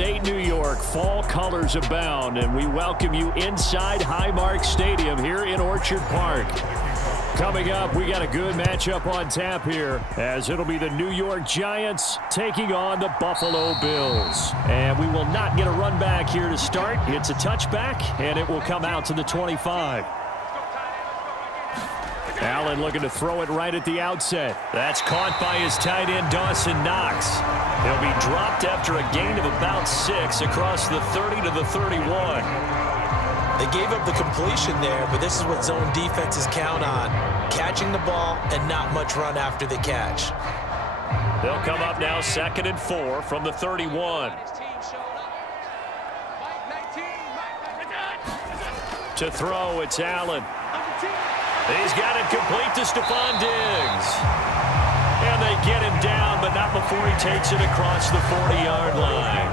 Upstate New York, fall colors abound, and we welcome you inside Highmark Stadium here in Orchard Park. Coming up, we got a good matchup on tap here, as it'll be the New York Giants taking on the Buffalo Bills. And we will not get a run back here to start. It's a touchback, and it will come out to the 25. Allen looking to throw it right at the outset. That's caught by his tight end, Dawson Knox. He'll be dropped after a gain of about 6 across the 30 to the 31. They gave up the completion there, but this is what zone defenses count on. Catching the ball and not much run after the catch. They'll come up now 2nd and 4 from the 31. To throw, it's Allen. He's got it complete to Stephon Diggs. And they get him down, but not before he takes it across the 40-yard line.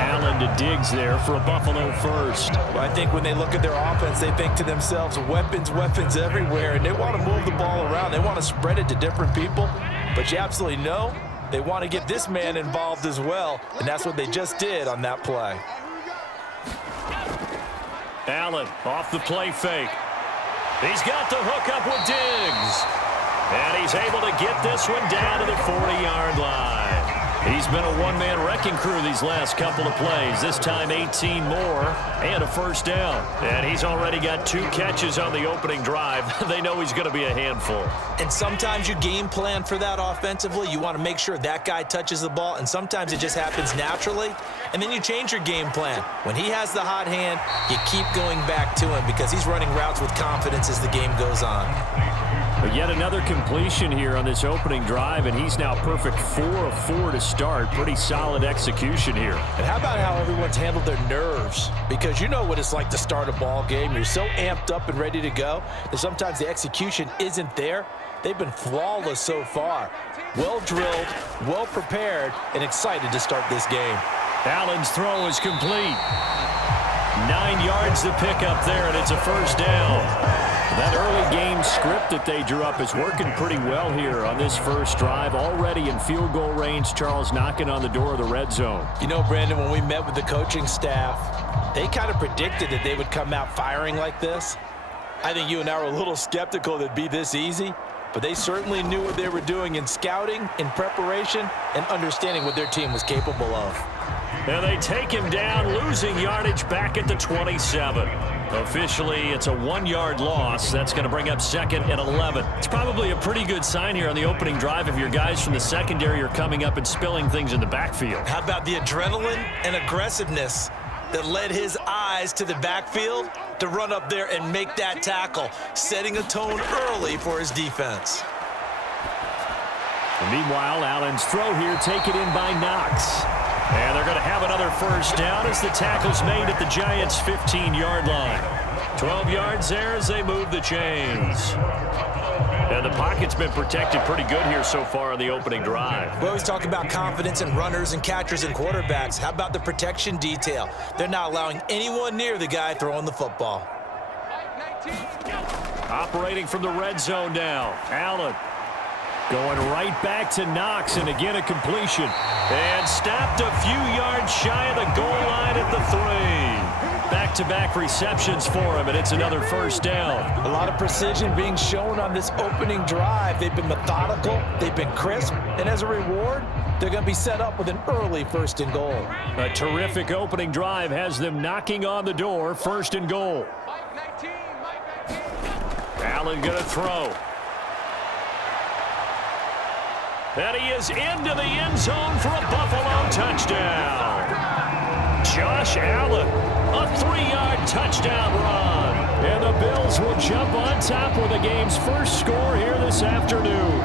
Allen to Diggs there for a Buffalo first. Well, I think when they look at their offense, they think to themselves, weapons, weapons everywhere, and they want to move the ball around. They want to spread it to different people, but you absolutely know they want to get this man involved as well, and that's what they just did on that play. Allen off the play fake. He's got the hook up with Diggs. And he's able to get this one down to the 40-yard line. He's been a one-man wrecking crew these last couple of plays. This time 18 more and a first down. And he's already got 2 catches on the opening drive. They know he's going to be a handful. And sometimes you game plan for that offensively. You want to make sure that guy touches the ball, and sometimes it just happens naturally. And then you change your game plan. When he has the hot hand, you keep going back to him because he's running routes with confidence as the game goes on. But yet another completion here on this opening drive, and he's now perfect 4 of 4 to start. Pretty solid execution here. And how about how everyone's handled their nerves? Because you know what it's like to start a ball game. You're so amped up and ready to go that sometimes the execution isn't there. They've been flawless so far. Well drilled, well prepared, and excited to start this game. Allen's throw is complete. 9 yards to pick up there, and it's a first down. That early game script that they drew up is working pretty well here on this first drive. Already in field goal range, Charles knocking on the door of the red zone. You know, Brandon, when we met with the coaching staff, they kind of predicted that they would come out firing like this. I think you and I were a little skeptical that it'd be this easy, but they certainly knew what they were doing in scouting, in preparation, and understanding what their team was capable of. And they take him down, losing yardage back at the 27. Officially, it's a 1-yard loss. That's going to bring up 2nd and 11. It's probably a pretty good sign here on the opening drive if your guys from the secondary are coming up and spilling things in the backfield. How about the adrenaline and aggressiveness that led his eyes to the backfield to run up there and make that tackle, setting a tone early for his defense. And meanwhile, Allen's throw here taken in by Knox. And they're going to have another first down as the tackle's made at the Giants' 15-yard line. 12 yards there as they move the chains. And the pocket's been protected pretty good here so far on the opening drive. We always talk about confidence in runners and catchers and quarterbacks. How about the protection detail? They're not allowing anyone near the guy throwing the football. Operating from the red zone now. Allen going right back to Knox, and again a completion. And stopped a few yards shy of the goal line at the 3. Back-to-back receptions for him, and it's another first down. A lot of precision being shown on this opening drive. They've been methodical, they've been crisp, and as a reward, they're going to be set up with an early 1st and goal. A terrific opening drive has them knocking on the door, 1st and goal. Allen going to throw. And he is into the end zone for a Buffalo touchdown. Josh Allen, a 3-yard touchdown run. And the Bills will jump on top with the game's first score here this afternoon.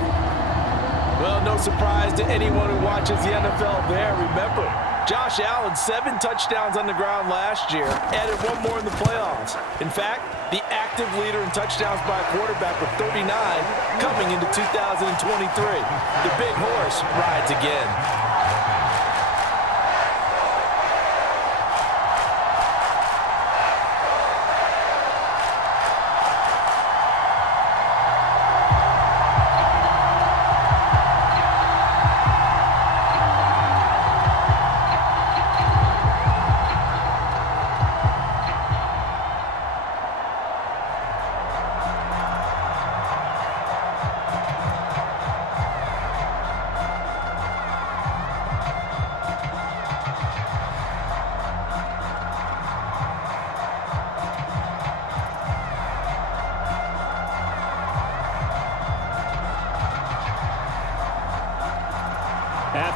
Well, no surprise to anyone who watches the NFL there. Remember, Josh Allen, 7 touchdowns on the ground last year, added 1 more in the playoffs. In fact, the active leader in touchdowns by a quarterback with 39 coming into 2023. The big horse rides again.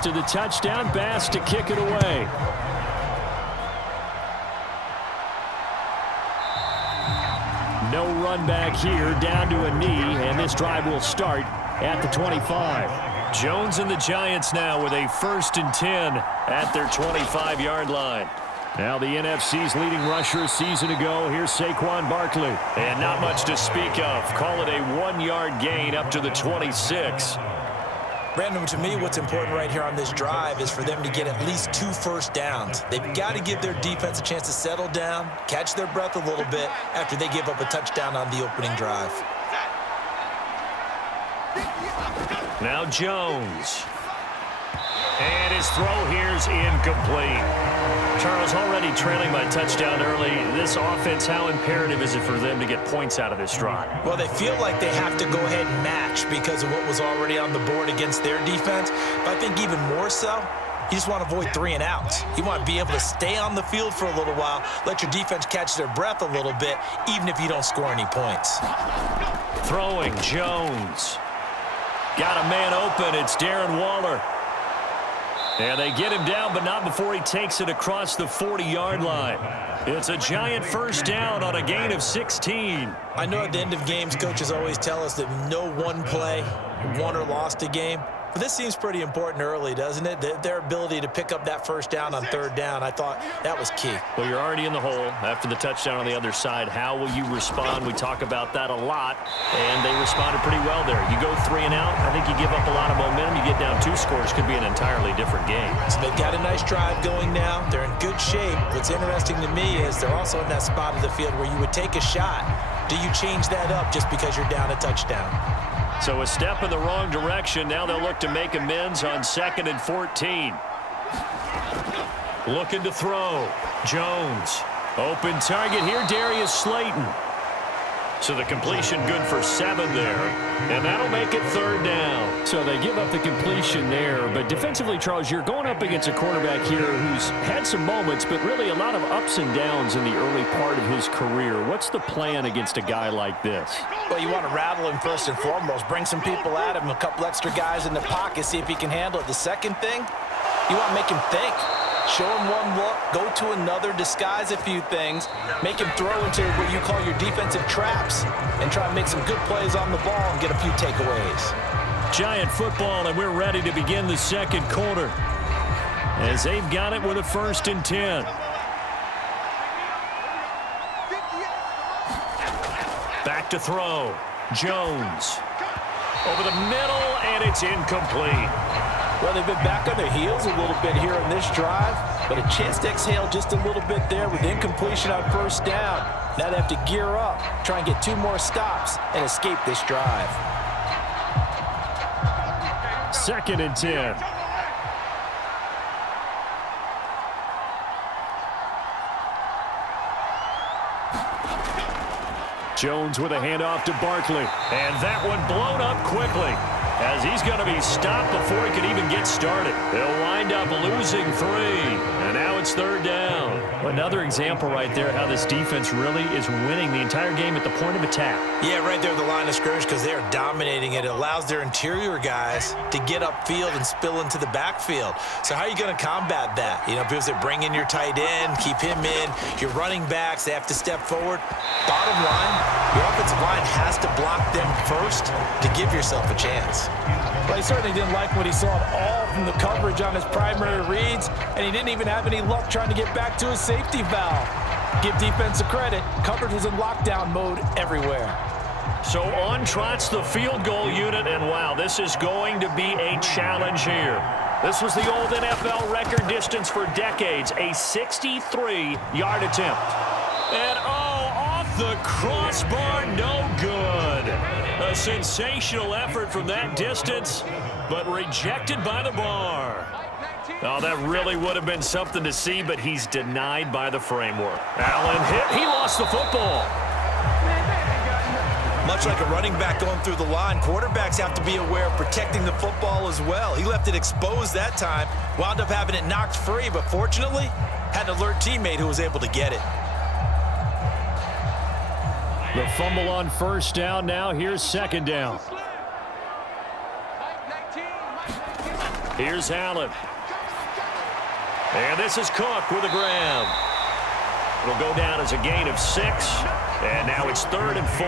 After the touchdown, Bass to kick it away. No run back here, down to a knee, and this drive will start at the 25. Jones and the Giants now with a 1st and 10 at their 25-yard line. Now the NFC's leading rusher a season ago. Here's Saquon Barkley. And not much to speak of. Call it a 1-yard gain up to the 26. Brandon, to me, what's important right here on this drive is for them to get at least 2 first downs. They've got to give their defense a chance to settle down, catch their breath a little bit after they give up a touchdown on the opening drive. Now Jones. And his throw here's incomplete. Charles, already trailing by touchdown early. This offense, how imperative is it for them to get points out of this drive? Well, they feel like they have to go ahead and match because of what was already on the board against their defense. But I think even more so, you just want to avoid 3 and outs. You want to be able to stay on the field for a little while, let your defense catch their breath a little bit, even if you don't score any points. Throwing, Jones. Got a man open. It's Darren Waller. And they get him down, but not before he takes it across the 40-yard line. It's a Giant first down on a gain of 16. I know at the end of games, coaches always tell us that no one play won or lost a game. But this seems pretty important early, doesn't it? Their ability to pick up that first down on 3rd down, I thought that was key. Well, you're already in the hole after the touchdown on the other side. How will you respond? We talk about that a lot, and they responded pretty well there. You go 3 and out, I think you give up a lot of momentum. You get down 2 scores, could be an entirely different game. So they've got a nice drive going now. They're in good shape. What's interesting to me is they're also in that spot of the field where you would take a shot. Do you change that up just because you're down a touchdown? So a step in the wrong direction. Now they'll look to make amends on 2nd and 14. Looking to throw. Jones. Open target here, Darius Slayton. So the completion good for 7 there. And that'll make it 3rd down. So they give up the completion there. But defensively, Charles, you're going up against a quarterback here who's had some moments, but really a lot of ups and downs in the early part of his career. What's the plan against a guy like this? Well, you want to rattle him first and foremost. Bring some people at him, a couple extra guys in the pocket, see if he can handle it. The second thing, you want to make him think. Show him one look, go to another, disguise a few things, make him throw into what you call your defensive traps, and try to make some good plays on the ball and get a few takeaways. Giant football, and we're ready to begin the 2nd quarter as they've got it with a 1st and 10. Back to throw. Jones. Over the middle, and it's incomplete. Well, they've been back on their heels a little bit here on this drive, but a chance to exhale just a little bit there with incompletion on 1st down. Now they have to gear up, try and get 2 more stops, and escape this drive. 2nd and 10. Jones with a handoff to Barkley. And that one blown up quickly, as he's going to be stopped before he can even get started. They'll wind up losing 3, and now it's 3rd down. Another example right there how this defense really is winning the entire game at the point of attack. Yeah, right there at the line of scrimmage, because they are dominating it. It allows their interior guys to get upfield and spill into the backfield. So how are you going to combat that? You know, because they bring in your tight end, keep him in. Your running backs, they have to step forward. Bottom line, your offensive line has to block them first to give yourself a chance. Well, he certainly didn't like what he saw at all from the coverage on his primary reads, and he didn't even have any luck trying to get back to his safety valve. Give defense a credit. Coverage was in lockdown mode everywhere. So on trots the field goal unit, and wow, this is going to be a challenge here. This was the old NFL record distance for decades, a 63-yard attempt. And off the crossbar, no good. A sensational effort from that distance, but rejected by the bar. Oh, that really would have been something to see, but he's denied by the framework. Allen hit. He lost the football. Much like a running back going through the line, quarterbacks have to be aware of protecting the football as well. He left it exposed that time, wound up having it knocked free, but fortunately, had an alert teammate who was able to get it. The fumble on 1st down. Now here's 2nd down. Here's Allen. And this is Cook with a grab. It'll go down as a gain of 6. And now it's 3rd and 4.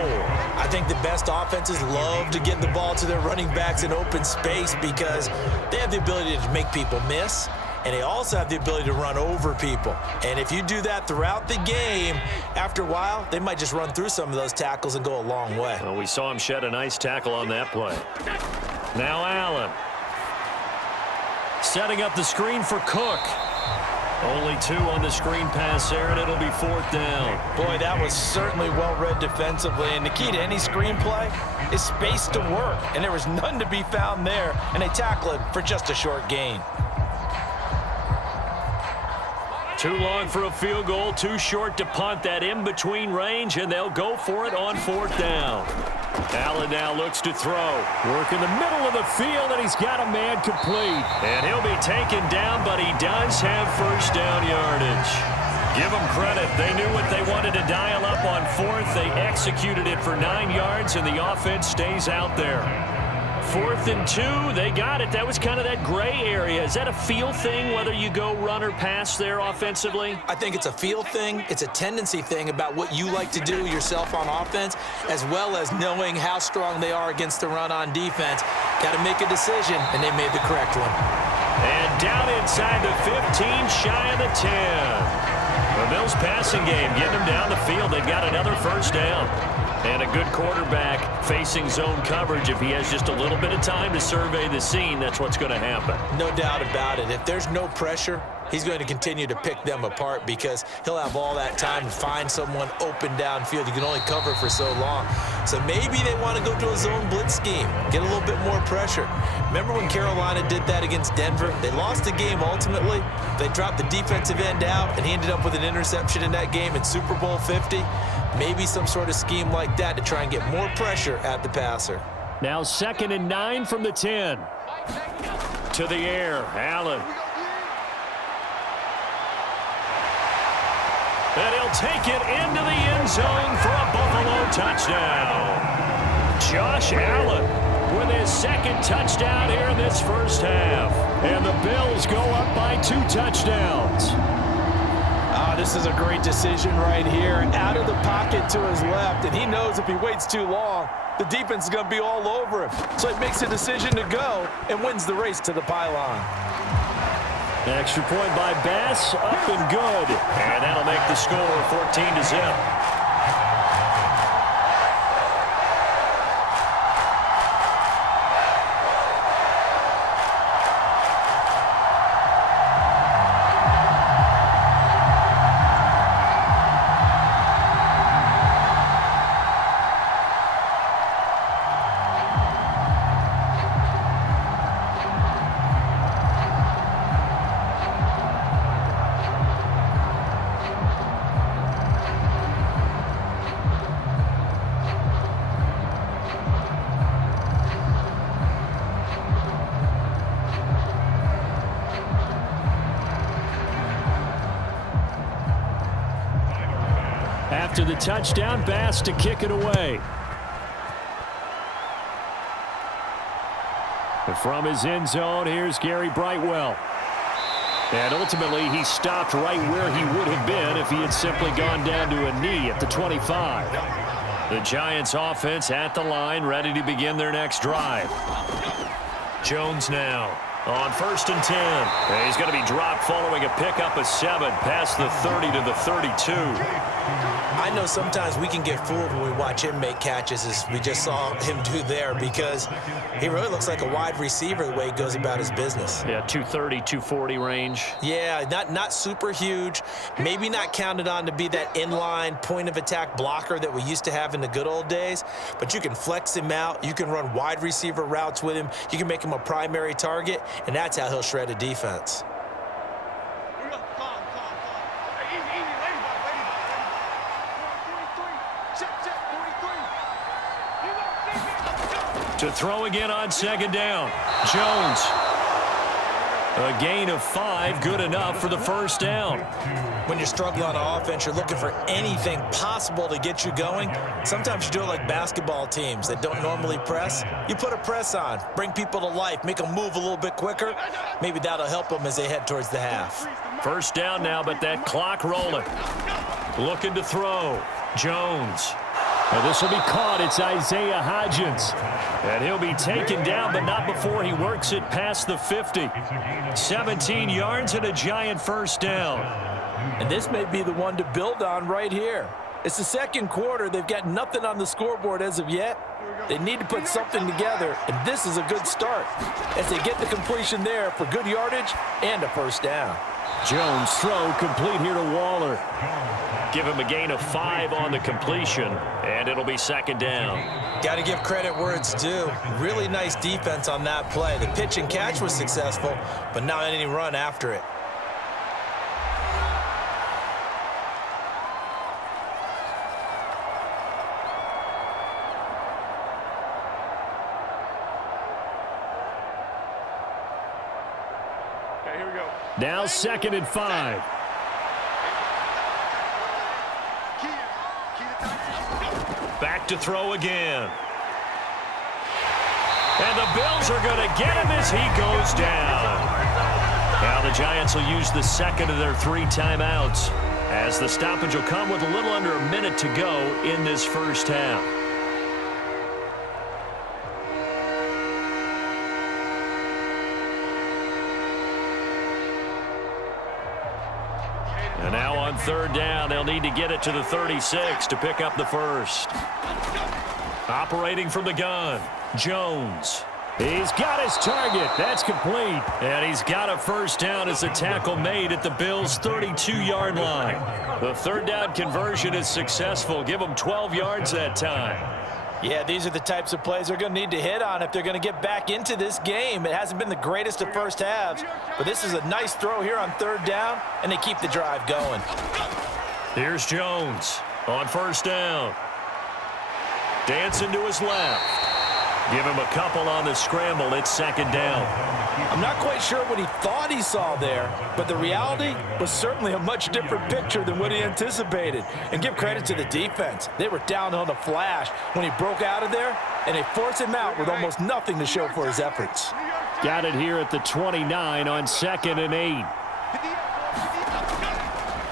I think the best offenses love to get the ball to their running backs in open space because they have the ability to make people miss, and they also have the ability to run over people. And if you do that throughout the game, after a while, they might just run through some of those tackles and go a long way. Well, we saw him shed a nice tackle on that play. Now Allen. Setting up the screen for Cook. Only 2 on the screen pass there, and it'll be 4th down. Boy, that was certainly well-read defensively, and the key to any screen play is space to work, and there was none to be found there, and they tackle it for just a short gain. Too long for a field goal, too short to punt. That in-between range, and they'll go for it on 4th down. Allen now looks to throw. Work in the middle of the field, and he's got a man complete. And he'll be taken down, but he does have first down yardage. Give them credit. They knew what they wanted to dial up on 4th. They executed it for 9 yards, and the offense stays out there. 4th and 2, they got it. That was kind of that gray area. Is that a feel thing, whether you go run or pass there offensively? I think it's a feel thing. It's a tendency thing about what you like to do yourself on offense, as well as knowing how strong they are against the run on defense. Got to make a decision, and they made the correct one. And down inside the 15, shy of the 10. The Bills passing game, getting them down the field. They've got another first down. And a good quarterback facing zone coverage. If he has just a little bit of time to survey the scene, that's what's going to happen. No doubt about it. If there's no pressure, he's going to continue to pick them apart because he'll have all that time to find someone open downfield. You can only cover for so long. So maybe they want to go to a zone blitz scheme, get a little bit more pressure. Remember when Carolina did that against Denver? They lost the game ultimately. They dropped the defensive end out, and he ended up with an interception in that game in Super Bowl 50. Maybe some sort of scheme like that to try and get more pressure at the passer. Now 2nd and 9 from the 10. To the air, Allen. And he'll take it into the end zone for a Buffalo touchdown. Josh Allen with his 2nd touchdown here in this first half. And the Bills go up by 2 touchdowns. This is a great decision right here. Out of the pocket to his left, and he knows if he waits too long, the defense is going to be all over him. So he makes a decision to go and wins the race to the pylon. Extra point by Bass, up and good. And that'll make the score 14-0. After the touchdown, Bass to kick it away. And from his end zone, here's Gary Brightwell. And ultimately, he stopped right where he would have been if he had simply gone down to a knee at the 25. The Giants offense at the line, ready to begin their next drive. Jones now on 1st and 10. And he's going to be dropped following a pickup of 7 past the 30 to the 32. I know sometimes we can get fooled when we watch him make catches, as we just saw him do there, because he really looks like a wide receiver the way he goes about his business. Yeah, 230, 240 range. Yeah, not super huge. Maybe not counted on to be that inline point-of-attack blocker that we used to have in the good old days, but you can flex him out. You can run wide receiver routes with him. You can make him a primary target, and that's how he'll shred a defense. To throw again on 2nd down. Jones. A gain of 5, good enough for the first down. When you're struggling on offense, you're looking for anything possible to get you going. Sometimes you do it like basketball teams that don't normally press. You put a press on, bring people to life, make them move a little bit quicker. Maybe that'll help them as they head towards the half. First down now, but that clock rolling. Looking to throw. Jones. And this will be caught. It's Isaiah Hodgins. And he'll be taken down, but not before he works it past the 50. 17 yards and a giant first down. And this may be the one to build on right here. It's the second quarter. They've got nothing on the scoreboard as of yet. They need to put something together, and this is a good start as they get the completion there for good yardage and a first down. Jones throw complete here to Waller. Give him a gain of 5 on the completion, and it'll be second down. Got to give credit where it's due. Really nice defense on that play. The pitch and catch was successful, but not any run after it. Okay, here we go. Now second and 5. Back to throw again. And the Bills are going to get him as he goes down. Now the Giants will use the second of their 3 timeouts, as the stoppage will come with a little under a minute to go in this first half. And now on third down, they'll need to get it to the 36 to pick up the first. Operating from the gun, Jones. He's got his target. That's complete. And he's got a first down as a tackle made at the Bills' 32-yard line. The third down conversion is successful. Give them 12 yards that time. Yeah, these are the types of plays they're going to need to hit on if they're going to get back into this game. It hasn't been the greatest of first halves, but this is a nice throw here on third down, and they keep the drive going. Here's Jones on first down. Dancing to his left. Give him a couple on the scramble. It's second down. I'm not quite sure what he thought he saw there, but the reality was certainly a much different picture than what he anticipated. And give credit to the defense. They were down on the flash when he broke out of there, and they forced him out with almost nothing to show for his efforts. Got it here at the 29 on second and 8.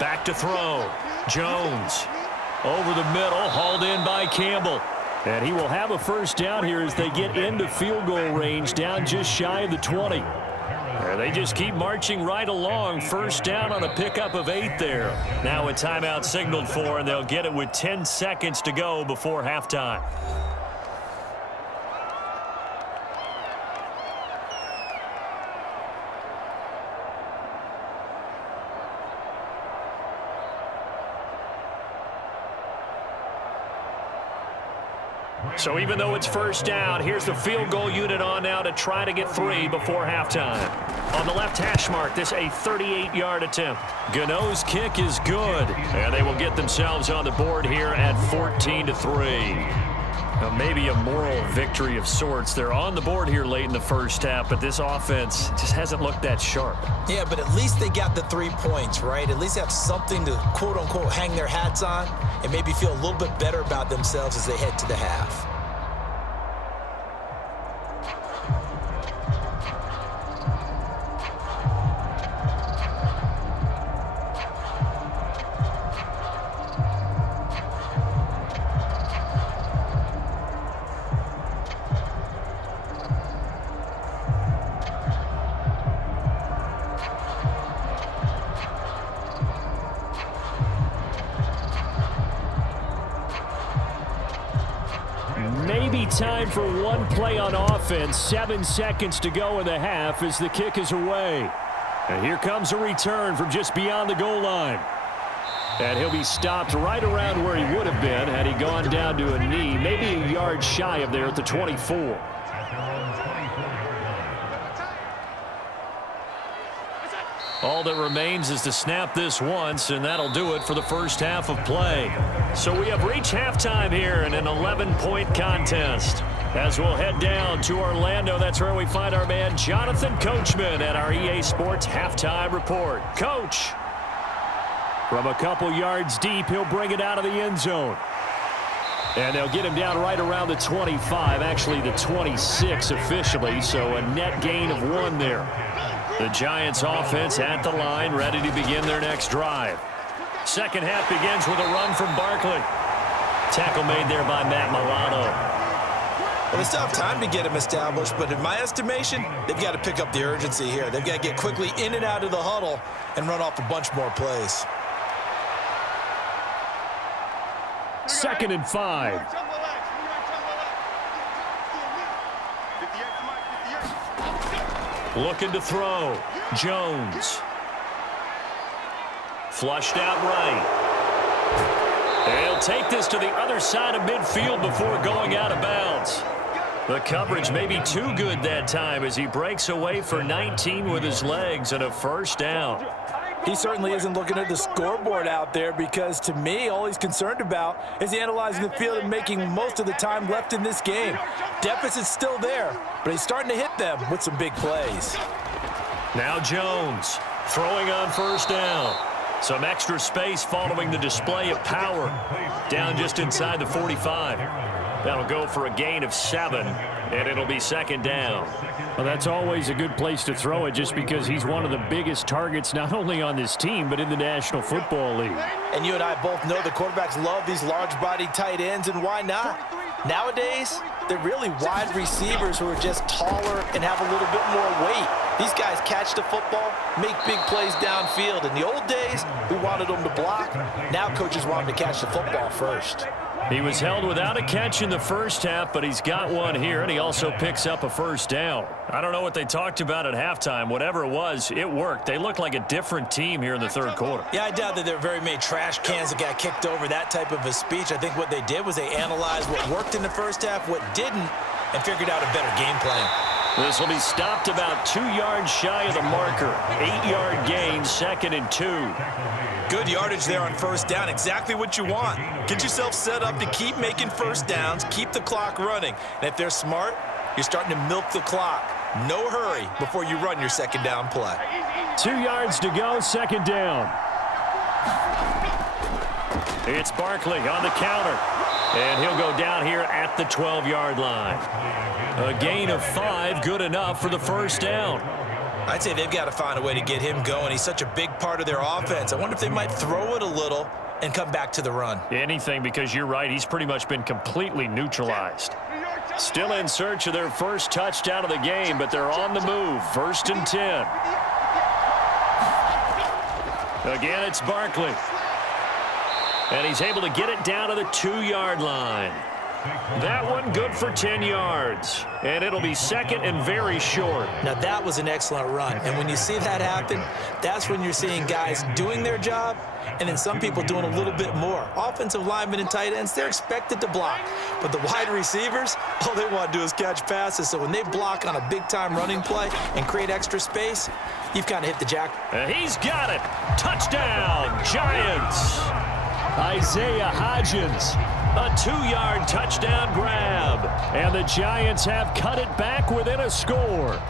Back to throw. Jones over the middle, hauled in by Campbell. And he will have a first down here as they get into field goal range, down just shy of the 20. And they just keep marching right along. First down on a pickup of 8 there. Now a timeout signaled for, and they'll get it with 10 seconds to go before halftime. So even though it's first down, here's the field goal unit on now to try to get 3 before halftime. On the left hash mark, this a 38-yard attempt. Gano's kick is good, and they will get themselves on the board here at 14-3. Now maybe a moral victory of sorts. They're on the board here late in the first half, but this offense just hasn't looked that sharp. Yeah, but at least they got the 3 points, right? At least have something to, quote-unquote, hang their hats on and maybe feel a little bit better about themselves as they head to the half. Maybe time for one play on offense. 7 seconds to go in the half as the kick is away. And here comes a return from just beyond the goal line. And he'll be stopped right around where he would have been had he gone down to a knee, maybe a yard shy of there at the 24. All that remains is to snap this once, and that'll do it for the first half of play. So we have reached halftime here in an 11-point contest. As we'll head down to Orlando, that's where we find our man Jonathan Coachman at our EA Sports Halftime Report. Coach, from a couple yards deep, he'll bring it out of the end zone. And they'll get him down right around the 25, actually the 26 officially, so a net gain of 1 there. The Giants offense at the line, ready to begin their next drive. Second half begins with a run from Barkley. Tackle made there by Matt Milano. Well, they still have time to get him established, but in my estimation, they've got to pick up the urgency here. They've got to get quickly in and out of the huddle and run off a bunch more plays. 2nd and 5. Looking to throw. Jones. Flushed out right. They'll take this to the other side of midfield before going out of bounds. The coverage may be too good that time as he breaks away for 19 with his legs and a first down. He certainly isn't looking at the scoreboard out there because, to me, all he's concerned about is analyzing the field and making most of the time left in this game. Deficit's still there, but he's starting to hit them with some big plays. Now Jones throwing on first down. Some extra space following the display of power. Down just inside the 45. That'll go for a gain of 7, and it'll be 2nd down. Well, that's always a good place to throw it just because he's one of the biggest targets not only on this team but in the National Football League. And you and I both know the quarterbacks love these large-bodied tight ends, and why not? Nowadays, they're really wide receivers who are just taller and have a little bit more weight. These guys catch the football, make big plays downfield. In the old days, we wanted them to block. Now coaches want them to catch the football first. He was held without a catch in the first half, but he's got one here, and he also picks up a first down. I don't know what they talked about at halftime. Whatever it was, it worked. They look like a different team here in the third quarter. Yeah, I doubt that there are very many trash cans that got kicked over, that type of a speech. I think what they did was they analyzed what worked in the first half, what didn't, and figured out a better game plan. This will be stopped about 2 yards shy of the marker. 8-yard gain, 2nd and 2. Good yardage there on first down. Exactly what you want. Get yourself set up to keep making first downs, keep the clock running. And if they're smart, you're starting to milk the clock. No hurry before you run your 2nd down play. 2 yards to go, 2nd down. It's Barkley on the counter. And he'll go down here at the 12-yard line. A gain of 5, good enough for the first down. I'd say they've got to find a way to get him going. He's such a big part of their offense. I wonder if they might throw it a little and come back to the run. Anything, because you're right, he's pretty much been completely neutralized. Still in search of their first touchdown of the game, but they're on the move. 1st and 10. Again, it's Barkley. And he's able to get it down to the 2-yard line. That one good for 10 yards. And it'll be 2nd and very short. Now, that was an excellent run. And when you see that happen, that's when you're seeing guys doing their job and then some people doing a little bit more. Offensive linemen and tight ends, they're expected to block. But the wide receivers, all they want to do is catch passes. So when they block on a big-time running play and create extra space, you've kind of hit the jack. He's got it. Touchdown, Giants. Isaiah Hodgins. A 2-yard touchdown grab. And the Giants have cut it back within a score.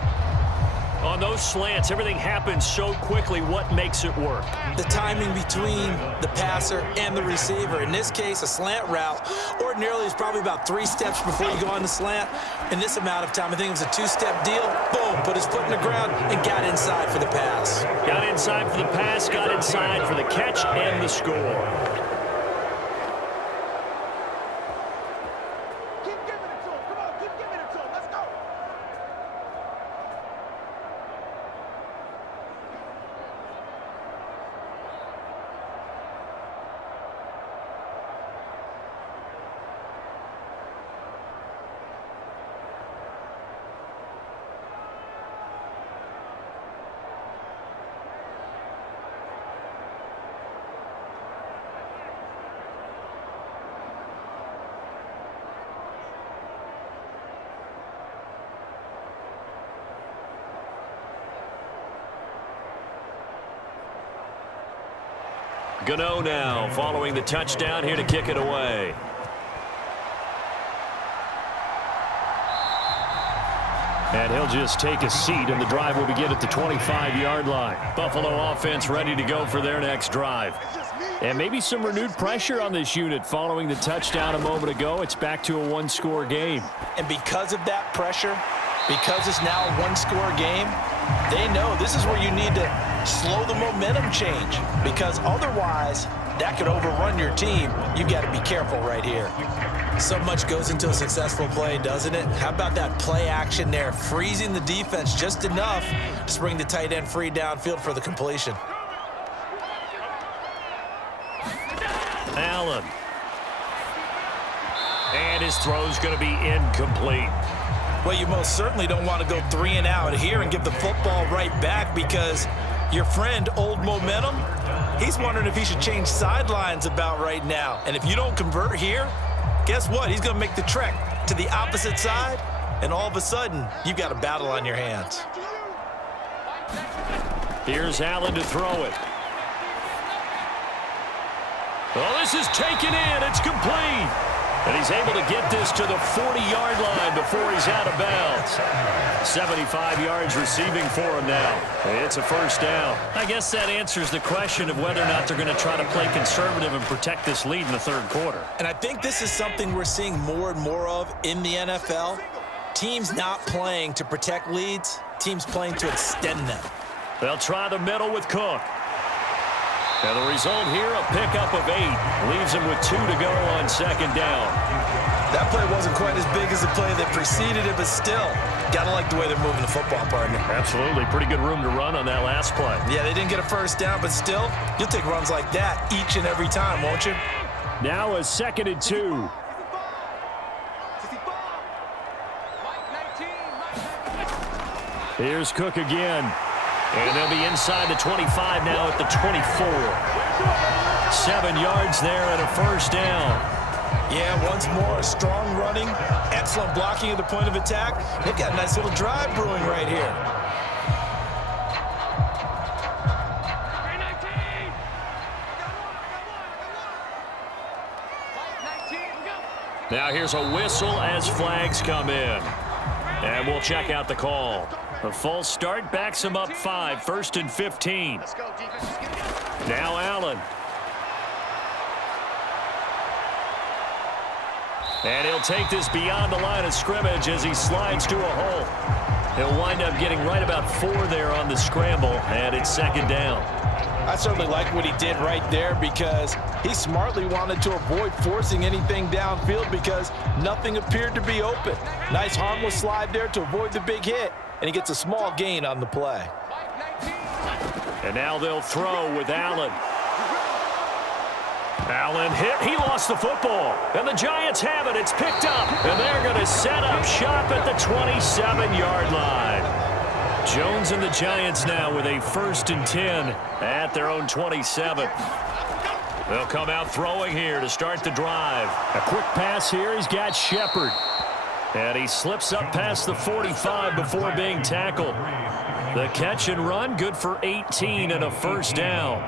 On those slants, everything happens so quickly. What makes it work? The timing between the passer and the receiver. In this case, a slant route ordinarily is probably about 3 steps before you go on the slant. In this amount of time, I think it was a 2-step deal. Boom, put his foot in the ground and got inside for the pass. Got inside for the pass, got inside for the catch and the score. Gano now following the touchdown here to kick it away. And he'll just take a seat, and the drive will begin at the 25-yard line. Buffalo offense ready to go for their next drive. And maybe some renewed pressure on this unit following the touchdown a moment ago. It's back to a one-score game. And because of that pressure, because it's now a one-score game, they know this is where you need to slow the momentum change, because otherwise that could overrun your team. You've got to be careful right here. So much goes into a successful play, doesn't it? How about that play action there, freezing the defense just enough to bring the tight end free downfield for the completion. Allen. And his throw's going to be incomplete. Well, you most certainly don't want to go 3 and out here and give the football right back, because your friend, Old Momentum, he's wondering if he should change sidelines about right now. And if you don't convert here, guess what? He's going to make the trek to the opposite side, and all of a sudden, you've got a battle on your hands. Here's Allen to throw it. Oh, this is taken in. It's complete. And he's able to get this to the 40-yard line before he's out of bounds. 75 yards receiving for him now. It's a first down. I guess that answers the question of whether or not they're going to try to play conservative and protect this lead in the third quarter. And I think this is something we're seeing more and more of in the NFL. Teams not playing to protect leads, teams playing to extend them. They'll try the middle with Cook. And the result here, a pickup of 8. Leaves him with 2 to go on second down. That play wasn't quite as big as the play that preceded it, but still, got to like the way they're moving the football, partner. Absolutely. Pretty good room to run on that last play. Yeah, they didn't get a first down, but still, you'll take runs like that each and every time, won't you? Now a 2nd and 2. Here's Cook again. And they'll be inside the 25 now at the 24. 7 yards there and a first down. Yeah, once more, strong running, excellent blocking at the point of attack. They've got a nice little drive brewing right here. Now here's a whistle as flags come in. And we'll check out the call. A false start backs him up 5, 1st and 15. Now Allen. And he'll take this beyond the line of scrimmage as he slides to a hole. He'll wind up getting right about 4 there on the scramble, and it's 2nd down. I certainly like what he did right there, because he smartly wanted to avoid forcing anything downfield because nothing appeared to be open. Nice harmless slide there to avoid the big hit, and he gets a small gain on the play. And now they'll throw with Allen. Allen hit. He lost the football. And the Giants have it. It's picked up. And they're going to set up shop at the 27-yard line. Jones and the Giants now with a 1st and 10 at their own 27. They'll come out throwing here to start the drive. A quick pass here. He's got Shepard. And he slips up past the 45 before being tackled. The catch and run, good for 18 and a first down.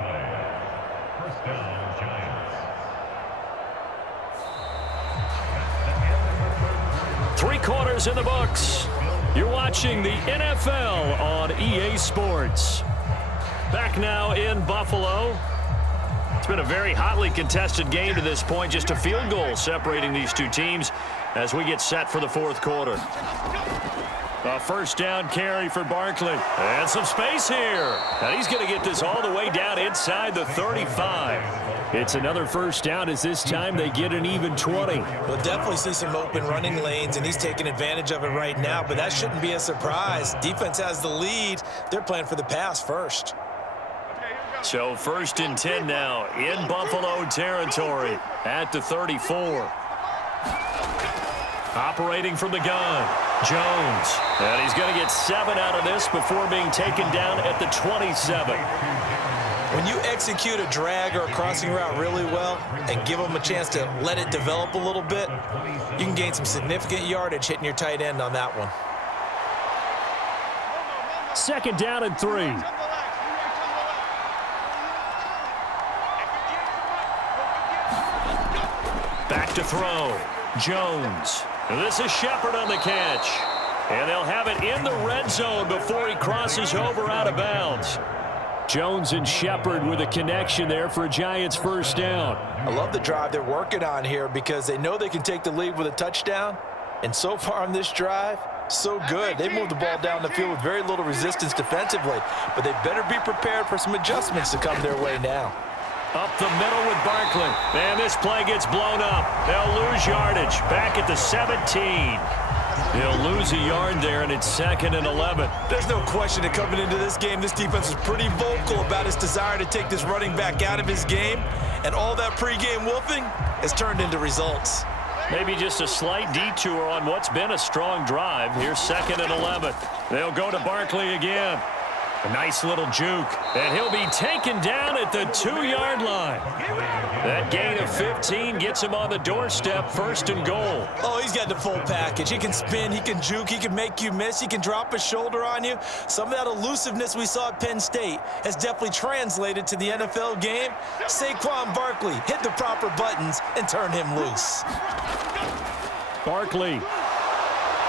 Three quarters in the books. You're watching the NFL on EA Sports. Back now in Buffalo. It's been a very hotly contested game to this point. Just a field goal separating these two teams as we get set for the fourth quarter. A first down carry for Barkley. And some space here. And he's going to get this all the way down inside the 35. It's another first down as this time they get an even 20. We'll definitely see some open running lanes, and he's taking advantage of it right now, but that shouldn't be a surprise. Defense has the lead. They're playing for the pass first. So 1st and 10 now in Buffalo territory at the 34. Operating from the gun, Jones. And he's going to get 7 out of this before being taken down at the 27. When you execute a drag or a crossing route really well and give them a chance to let it develop a little bit, you can gain some significant yardage hitting your tight end on that one. 2nd down and 3. Back to throw. Jones. This is Shepard on the catch. And they'll have it in the red zone before he crosses over out of bounds. Jones and Shepard with a connection there for a Giants first down. I love the drive they're working on here because they know they can take the lead with a touchdown. And so far on this drive, so good. They moved the ball down the field with very little resistance defensively, but they better be prepared for some adjustments to come their way now. Up the middle with Barkley. And this play gets blown up. They'll lose yardage. Back at the 17. They'll lose a yard there, and it's 2nd and 11. There's no question that coming into this game, this defense is pretty vocal about its desire to take this running back out of his game, and all that pregame wolfing has turned into results. Maybe just a slight detour on what's been a strong drive. Here's 2nd and 11. They'll go to Barkley again. A nice little juke, and he'll be taken down at the 2-yard line. That gain of 15 gets him on the doorstep, 1st and goal. Oh, he's got the full package. He can spin, he can juke, he can make you miss, he can drop a shoulder on you. Some of that elusiveness we saw at Penn State has definitely translated to the NFL game. Saquon Barkley hit the proper buttons and turn him loose. Barkley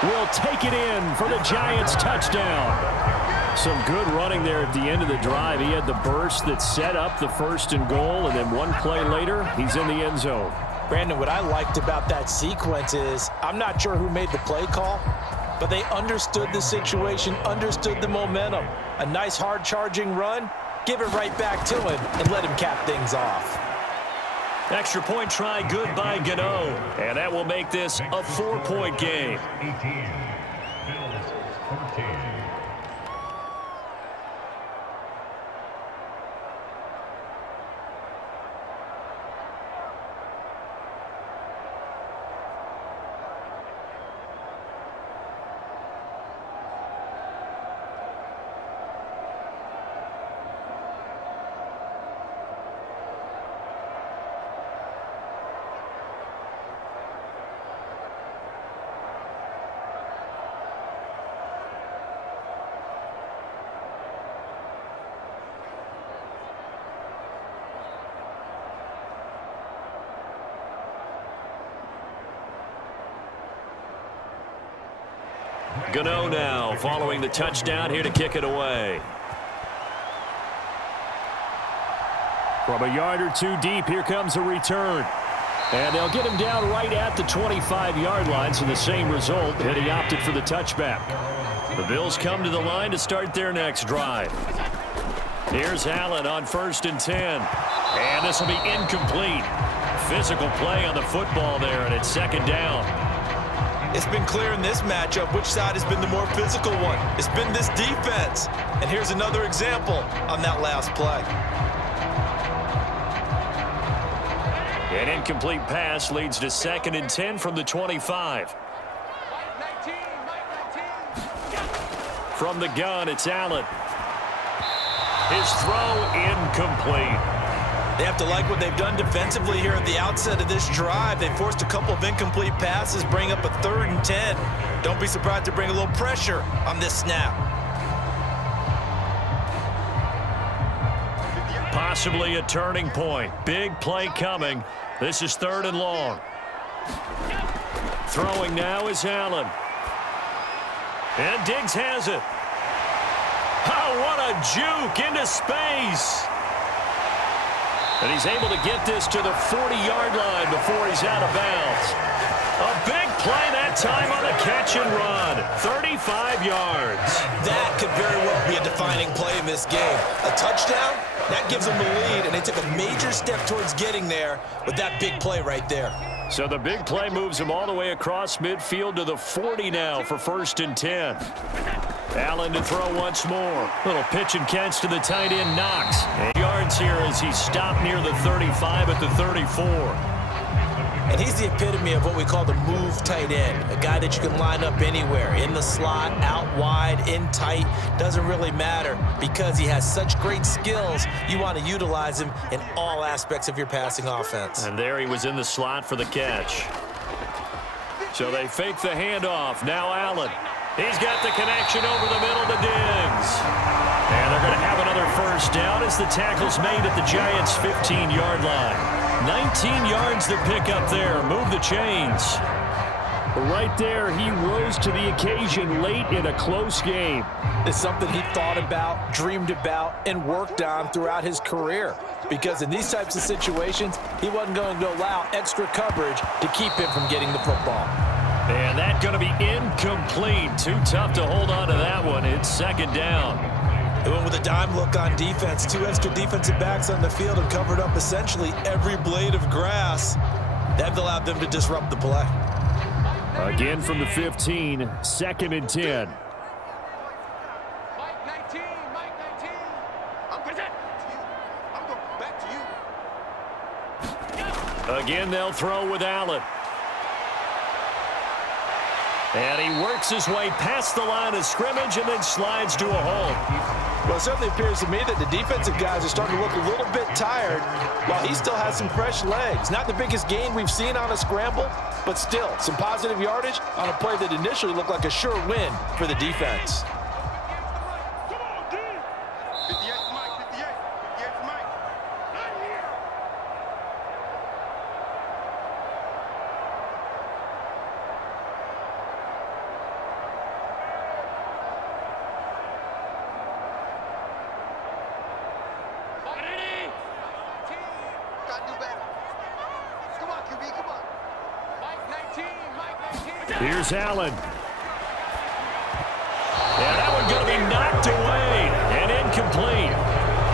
will take it in for the Giants touchdown. Some good running there at the end of the drive. He had the burst that set up the 1st and goal, and then one play later, he's in the end zone. Brandon, what I liked about that sequence is I'm not sure who made the play call, but they understood the situation, understood the momentum. A nice hard-charging run, give it right back to him, and let him cap things off. Extra point try good by Gano, and that will make this a 4-point game. 18, Bills 14. Gano now following the touchdown here to kick it away. From a yard or two deep, here comes a return. And they'll get him down right at the 25-yard line, so the same result, and he opted for the touchback. The Bills come to the line to start their next drive. Here's Allen on 1st and 10. And this will be incomplete. Physical play on the football there, and it's 2nd down. It's been clear in this matchup which side has been the more physical one. It's been this defense. And here's another example on that last play. An incomplete pass leads to 2nd and 10 from the 25. From the gun, it's Allen. His throw incomplete. They have to like what they've done defensively here at the outset of this drive. They forced a couple of incomplete passes, bring up a 3rd and 10. Don't be surprised to bring a little pressure on this snap. Possibly a turning point. Big play coming. This is 3rd and long. Throwing now is Allen. And Diggs has it. Oh, what a juke into space. And he's able to get this to the 40-yard line before he's out of bounds. A big play that time on the catch and run. 35 yards. That could very well be a defining play in this game. A touchdown, that gives them the lead, and they took a major step towards getting there with that big play right there. So the big play moves him all the way across midfield to the 40 now for 1st and 10. Allen to throw once more. Little pitch and catch to the tight end, Knox. And yards here as he stopped near the 35 at the 34. And he's the epitome of what we call the move tight end. A guy that you can line up anywhere. In the slot, out wide, in tight. Doesn't really matter because he has such great skills. You want to utilize him in all aspects of your passing offense. And there he was in the slot for the catch. So they fake the handoff. Now Allen. He's got the connection over the middle to Diggs. And they're going to have another first down as the tackle's made at the Giants' 15-yard line. 19 yards to pick up there. Move the chains. Right there, he rose to the occasion late in a close game. It's something he thought about, dreamed about, and worked on throughout his career. Because in these types of situations, he wasn't going to allow extra coverage to keep him from getting the football. And that's going to be incomplete. Too tough to hold on to that one. It's second down. They went with a dime look on defense. 2 extra defensive backs on the field and covered up essentially every blade of grass. That allowed them to disrupt the play. Again from the 15, 2nd and 10. Mike 19, Mike 19. I'm going back to you. Again, they'll throw with Allen. And he works his way past the line of scrimmage and then slides to a hole. Well, it certainly appears to me that the defensive guys are starting to look a little bit tired while he still has some fresh legs. Not the biggest gain we've seen on a scramble, but still some positive yardage on a play that initially looked like a sure win for the defense. Come on, dude. 58 for Mike, 58. 58 for Mike. Not here. Gotta do better. Come on, QB, come on. Mike 19, Mike 19. Here's Allen. And that one going to be knocked away and incomplete.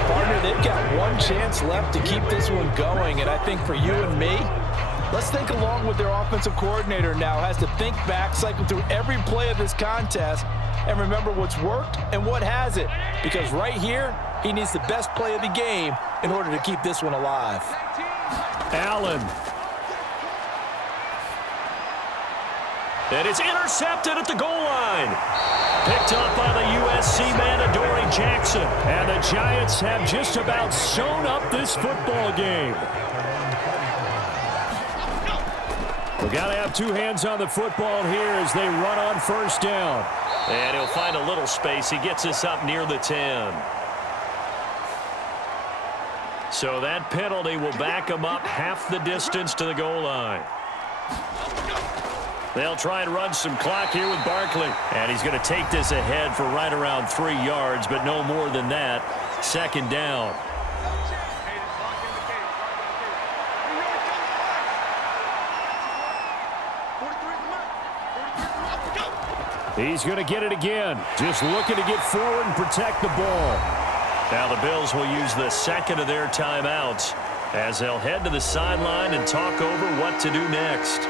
Partner, they've got one chance left to keep this one going, and I think for you and me, let's think along with their offensive coordinator now has to think back, cycle through every play of this contest, and remember what's worked and what hasn't. Because right here, he needs the best play of the game in order to keep this one alive. Allen. And it's intercepted at the goal line. Picked up by the USC man, Adoree Jackson. And the Giants have just about sewn up this football game. We got to have 2 hands on the football here as they run on first down. And he'll find a little space. He gets us up near the 10. So that penalty will back him up half the distance to the goal line. They'll try and run some clock here with Barkley. And he's going to take this ahead for right around 3 yards, but no more than that. Second down. He's going to get it again. Just looking to get forward and protect the ball. Now the Bills will use the second of their timeouts as they'll head to the sideline and talk over what to do next.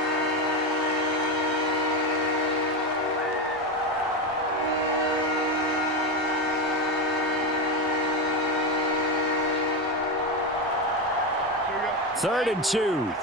Third and 2.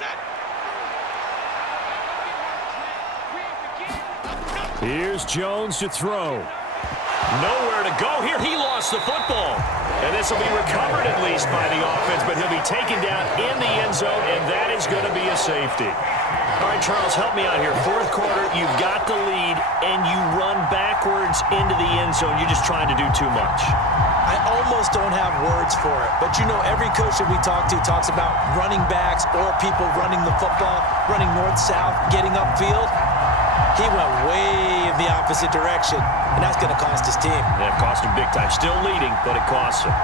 Here's Jones to throw. Nowhere to go here. He lost the football. And this will be recovered at least by the offense, but he'll be taken down in the end zone, and that is going to be a safety. All right, Charles, help me out here. Fourth quarter, you've got the lead, and you run backwards into the end zone. You're just trying to do too much. I almost don't have words for it, but you know every coach that we talk to talks about running backs or people running the football, running north-south, getting upfield. He went way in the opposite direction, and that's going to cost his team. That cost him big time. Still leading, but it cost him.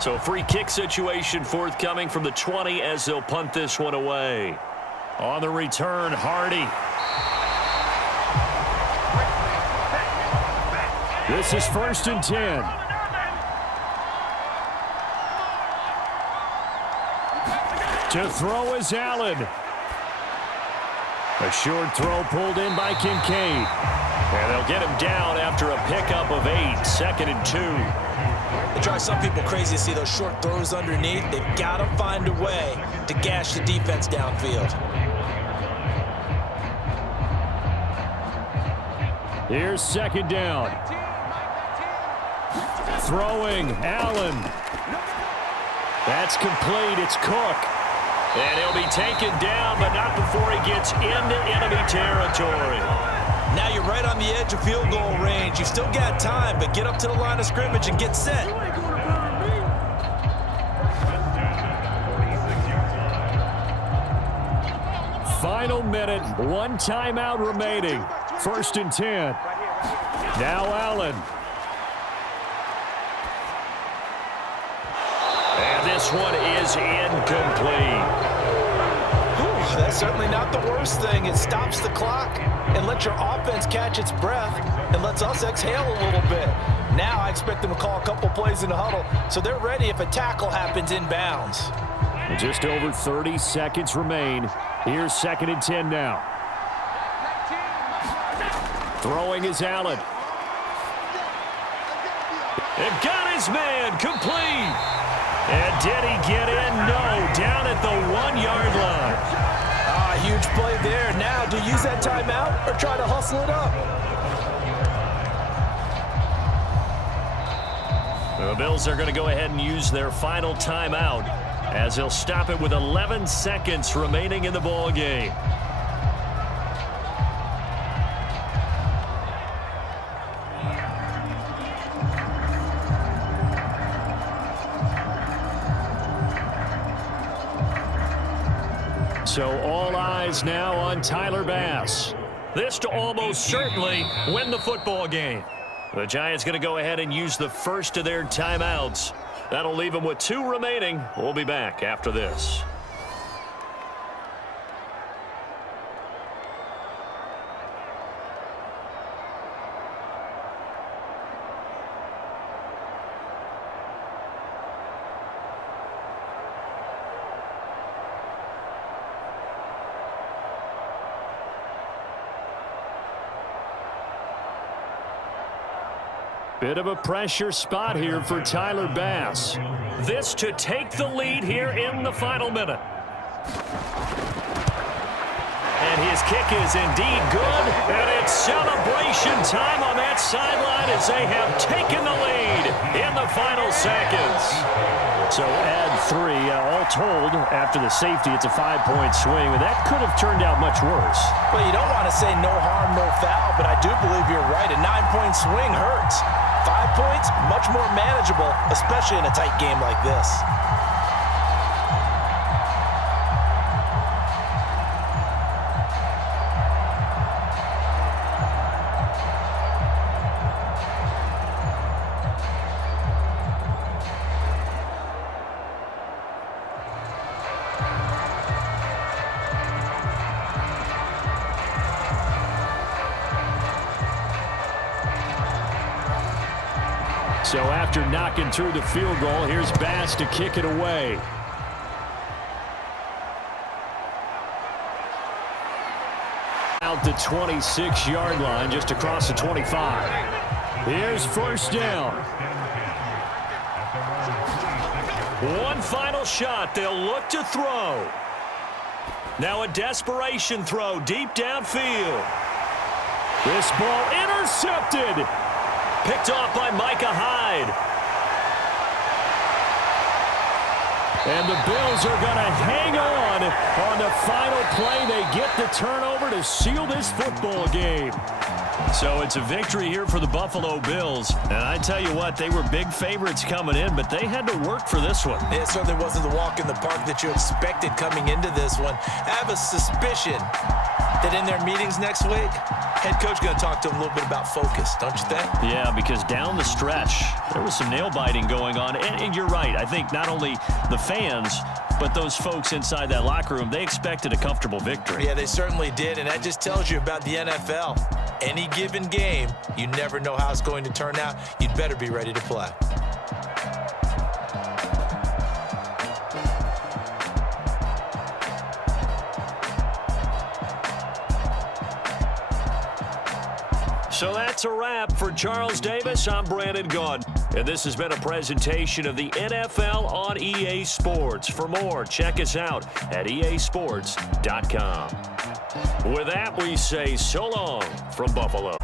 So free kick situation forthcoming from the 20 as they'll punt this one away. On the return, Hardy. This is 1st and 10. To throw is Allen. A short throw pulled in by Kincaid. And they'll get him down after a pickup of 8. 2nd and 2. It drives some people crazy to see those short throws underneath. They've got to find a way to gash the defense downfield. Here's 2nd down. Throwing, Allen. That's complete. It's Cook. And he'll be taken down, but not before he gets into enemy territory. Now you're right on the edge of field goal range. You've still got time, but get up to the line of scrimmage and get set. final minute, one timeout remaining. 1st and 10. Now Allen. And this one is incomplete. That's certainly not the worst thing. It stops the clock and lets your offense catch its breath and lets us exhale a little bit. Now I expect them to call a couple plays in the huddle so they're ready if a tackle happens inbounds. Just over 30 seconds remain. Here's 2nd and 10 now. Throwing is Allen. They've got his man complete. And did he get in? No, down at the 1-yard line. Huge play there. Now, do you use that timeout or try to hustle it up? The Bills are going to go ahead and use their final timeout as they'll stop it with 11 seconds remaining in the ball game. So all eyes now on Tyler Bass. This to almost certainly win the football game. The Giants going to go ahead and use the first of their timeouts. That'll leave them with 2 remaining. We'll be back after this. Bit of a pressure spot here for Tyler Bass. This to take the lead here in the final minute. And his kick is indeed good. And it's celebration time on that sideline as they have taken the lead in the final seconds. So add 3, all told, after the safety, it's a 5-point swing. And that could have turned out much worse. Well, you don't want to say no harm, no foul, but I do believe you're right. A 9-point swing hurts. 5 points, much more manageable, especially in a tight game like this. So after knocking through the field goal, here's Bass to kick it away. Out the 26-yard line, just across the 25. Here's 1st down. One final shot. They'll look to throw. Now a desperation throw deep downfield. This ball intercepted. Picked off by Micah Hyde. And the Bills are going to hang on the final play. They get the turnover to seal this football game. So it's a victory here for the Buffalo Bills. And I tell you what, they were big favorites coming in, but they had to work for this one. It certainly wasn't the walk in the park that you expected coming into this one. I have a suspicion that in their meetings next week, head coach going to talk to them a little bit about focus, don't you think? Yeah, because down the stretch, there was some nail-biting going on. And you're right. I think not only the fans, but those folks inside that locker room, they expected a comfortable victory. Yeah, they certainly did, and that just tells you about the NFL. Any given game, you never know how it's going to turn out. You'd better be ready to play. So that's a wrap for Charles Davis. I'm Brandon Gunn. And this has been a presentation of the NFL on EA Sports. For more, check us out at easports.com. With that, we say so long from Buffalo.